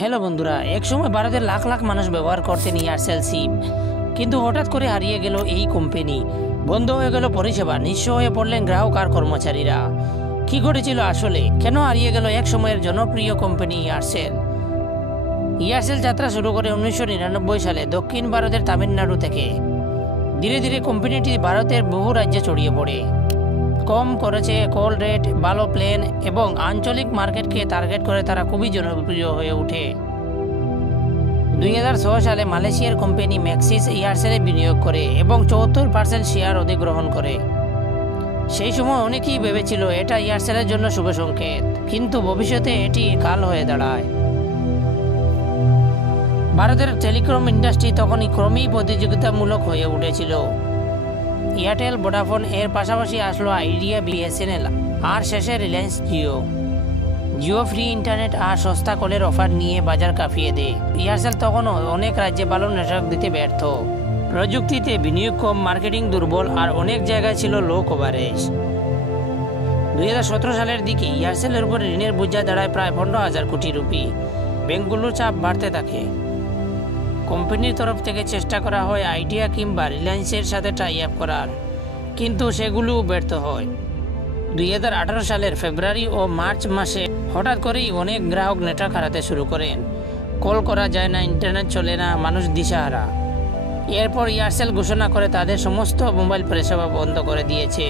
Hello বন্ধুরা, একসময় ভারতের লাখ লাখ মানুষ ব্যবহার করতেন এয়ারসেল সিম, কিন্তু হঠাৎ করে হারিয়ে গেল এই কোম্পানি। বন্ধ হয়ে গেল পরিষেবা, নিঃস্ব হয়ে পড়লেন গ্রাহক আর কর্মচারীরা। কি ঘটেছিল আসলে? কেন হারিয়ে গেল এক সময়ের জনপ্রিয় কোম্পানি এয়ারসেল? এয়ারসেল যাত্রা শুরু করে 1999 সালে দক্ষিণ ভারতের তামিলনাড়ু থেকে। ধীরে ধীরে কোম্পানিটি ভারতের বহু রাজ্যে ছড়িয়ে পড়ে। কম খরচে কল রেট, ভালো প্ল্যান এবং আঞ্চলিক মার্কেটকে টার্গেট করে তারা খুবই জনপ্রিয় হয়ে ওঠে। 2006 সালে মালয়েশিয়ার কোম্পানি ম্যাক্সিস এয়ারসেলে বিনিয়োগ করে এবং 74% শেয়ার অধিগ্রহণ করে। সেই সময় অনেকেই ভেবেছিল এটা এয়ারসেলের জন্য শুভ সংকেত, কিন্তু ভবিষ্যতে এটি কাল হয়ে দাঁড়ায়। ভারতের টেলিকম ইন্ডাস্ট্রি তখনই ক্রমেই প্রতিযোগিতামূলক হয়ে উঠেছিল। এয়ারটেল, ভোডাফোন, এর পাশাপাশি আসলো আইডিয়া, বিএসএনএল আর শেষে রিলায়েন্স জিও। জিও ফ্রি ইন্টারনেট আর সস্তা কলের অফার নিয়ে বাজার কাঁপিয়ে দেয়। এয়ারসেল তখনও অনেক রাজ্যে ভালো নেটওয়ার্ক দিতে ব্যর্থ। প্রযুক্তিতে বিনিয়োগ কম, মার্কেটিং দুর্বল আর অনেক জায়গায় ছিল লো কভারেজ। 2017 সালের দিকে এয়ারসেলের উপর ঋণের বোঝা দাঁড়ায় প্রায় 15,000 কোটি রুপি। ব্যাংকগুলোর চাপ বাড়তে থাকে। কোম্পানির তরফ থেকে চেষ্টা করা হয় আইডিয়া কিংবা রিলায়েন্সের সাথে টাই আপ করার, কিন্তু সেগুলোও ব্যর্থ হয়। 2018 সালের ফেব্রুয়ারি ও মার্চ মাসে হঠাৎ করেই অনেক গ্রাহক নেটওয়ার্ক হারাতে শুরু করেন। কল করা যায় না, ইন্টারনেট চলে না, মানুষ দিশাহারা। এরপর এয়ারসেল ঘোষণা করে তাদের সমস্ত মোবাইল পরিষেবা বন্ধ করে দিয়েছে।